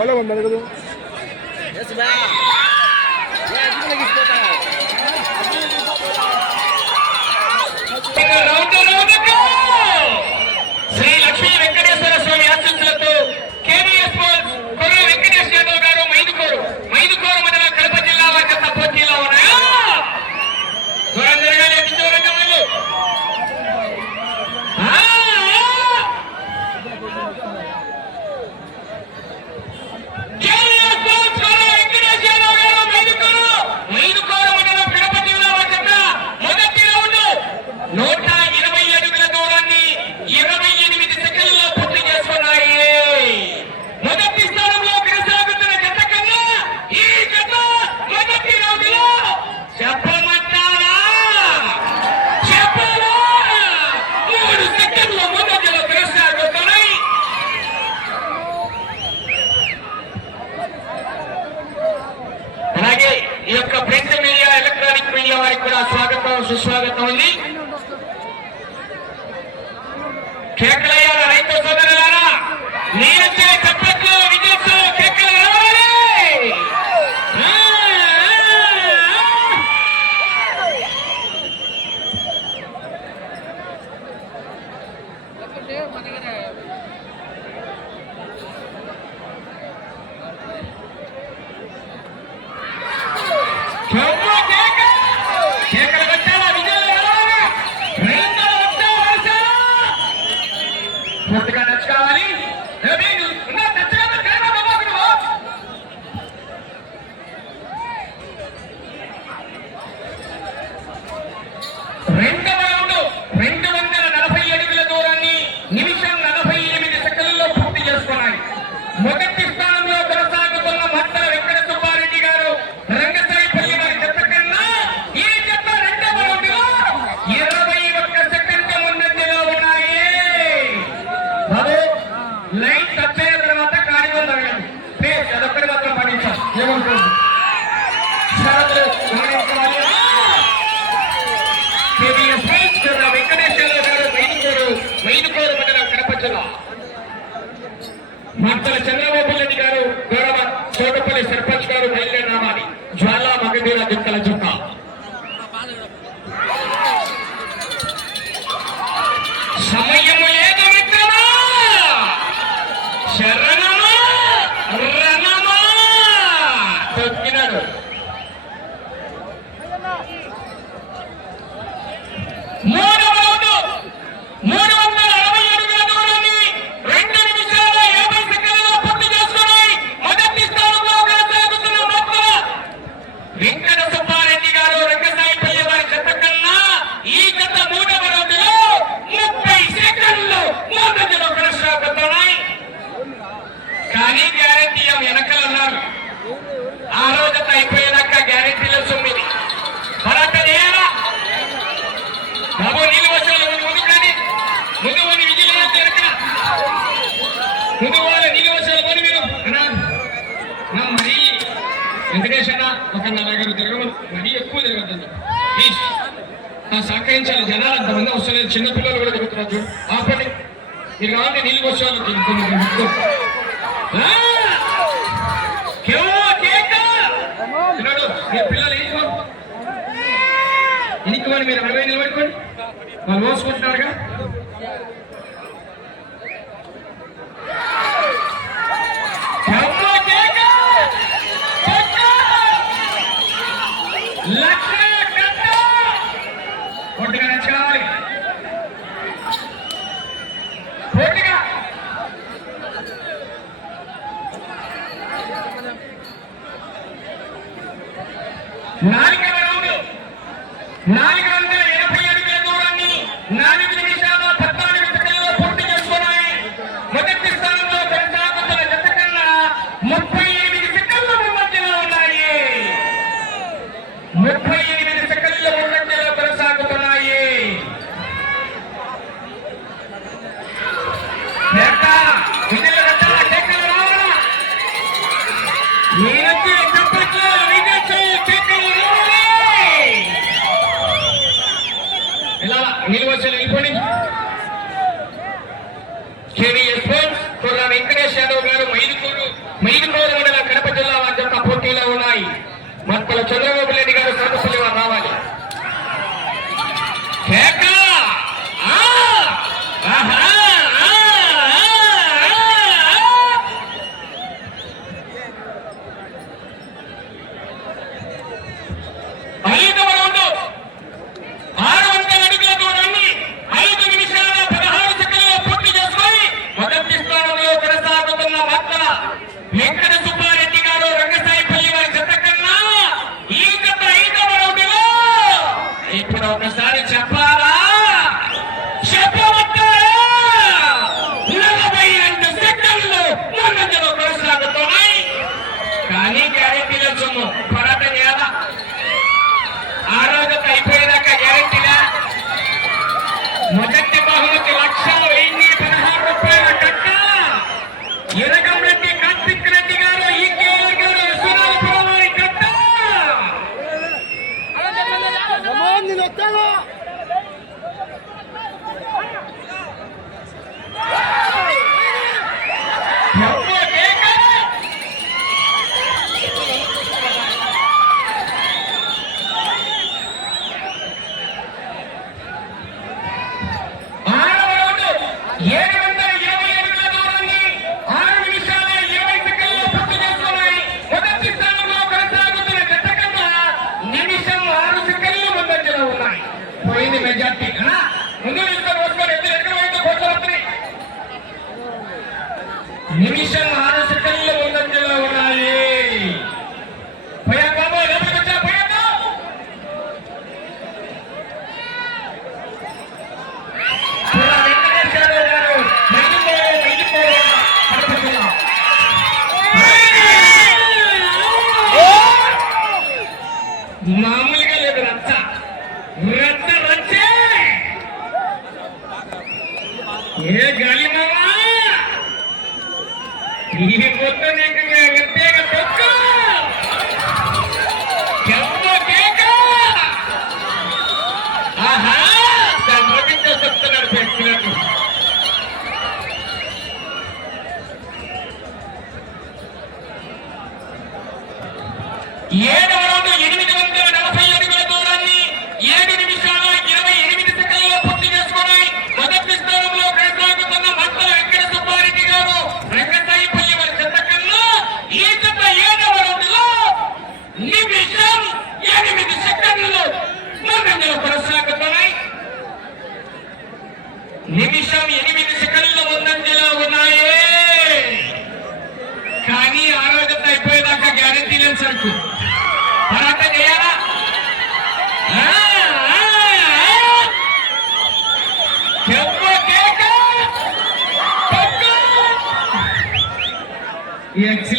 అలా ఉంది అడగదు రౌండ్ గమనించాలి జనాలు అంతమంది వస్తలేదు. చిన్నపిల్లలు కూడా చెబుతున్నారు ఆపండి. మీరు కాబట్టి నీళ్ళు వచ్చాను పిల్లలు మీరు అరవై నిలబెట్టుకోండి. వాళ్ళు మోసుకుంటున్నారుగా. ডিএক্স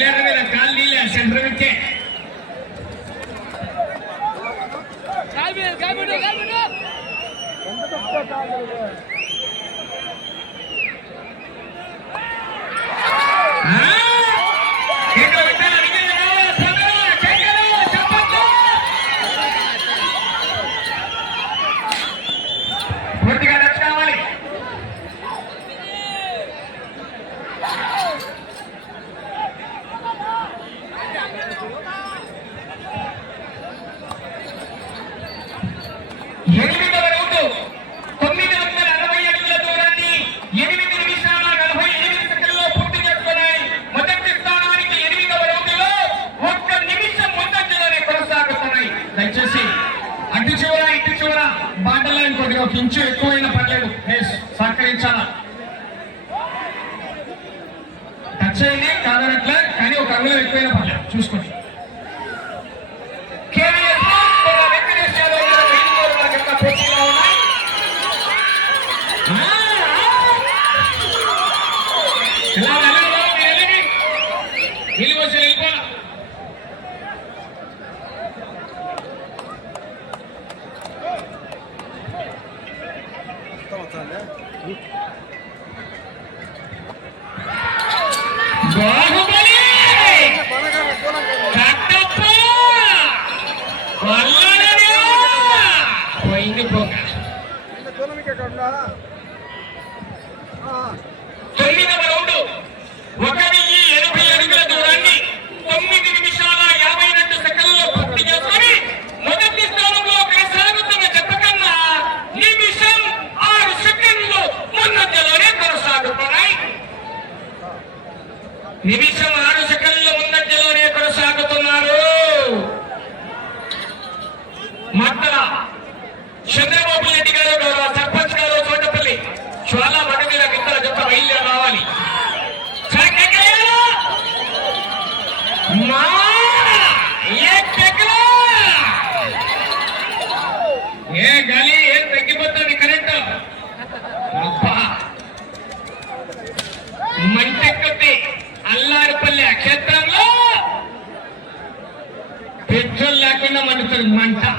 ಹೇಳಿ నీళ్ళు నిమిషం ना म्हणतो. म्हणता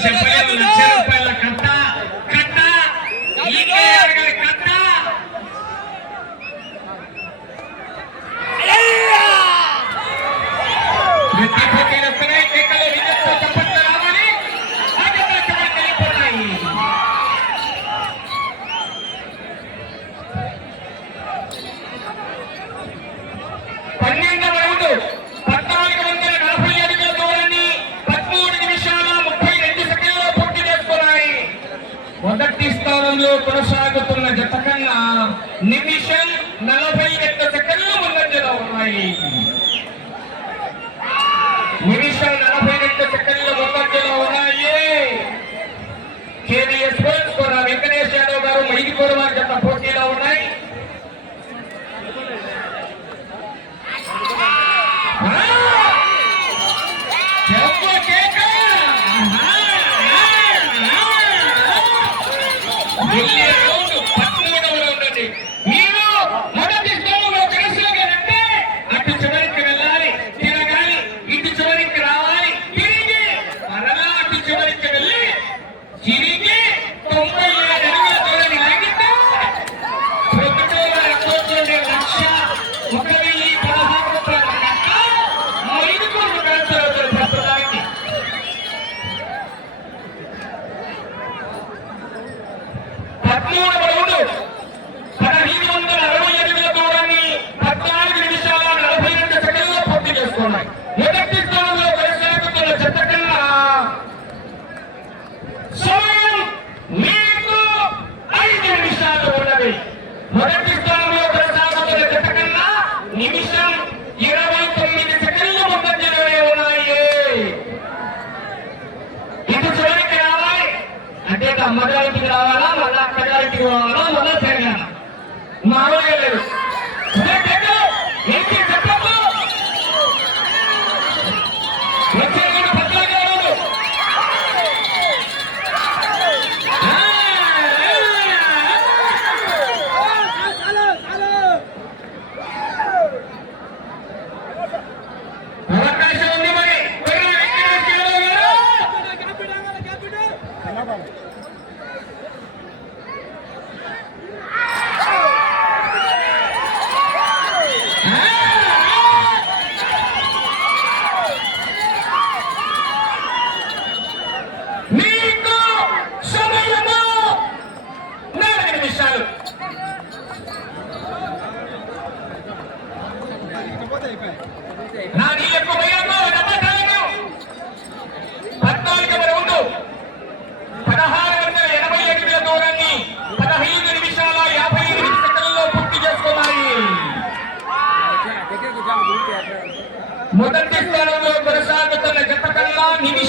se మొదటి స్థానంలో మొదటి స్థానంలో కొనసాగుతున్న జత కన్నా నిమిషం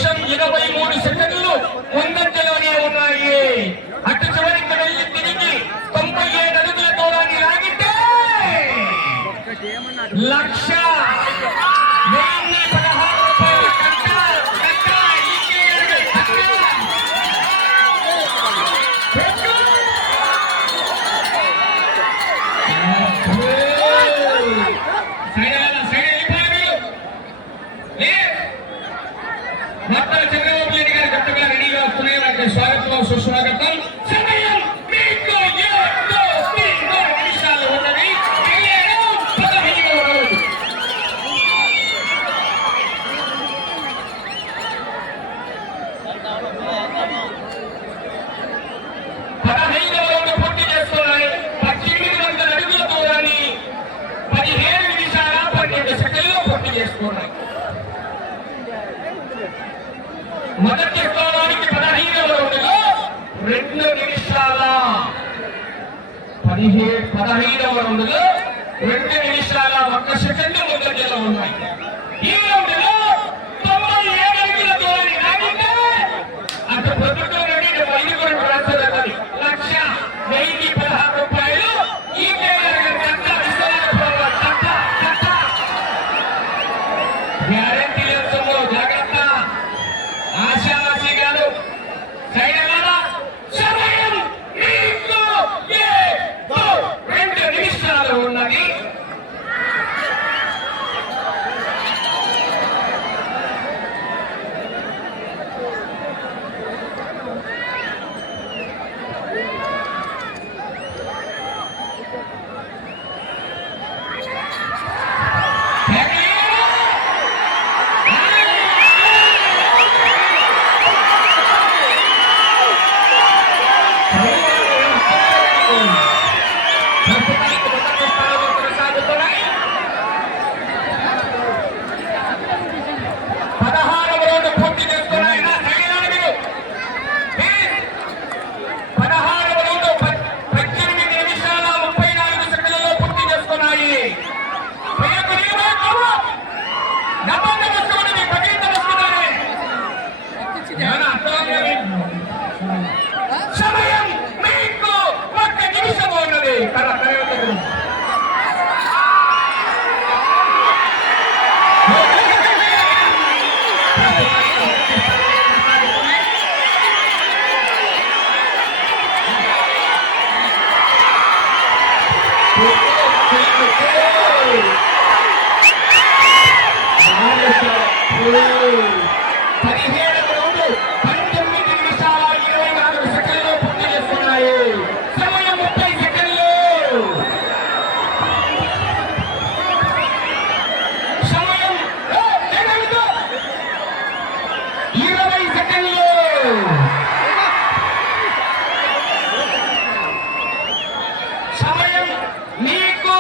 నీకు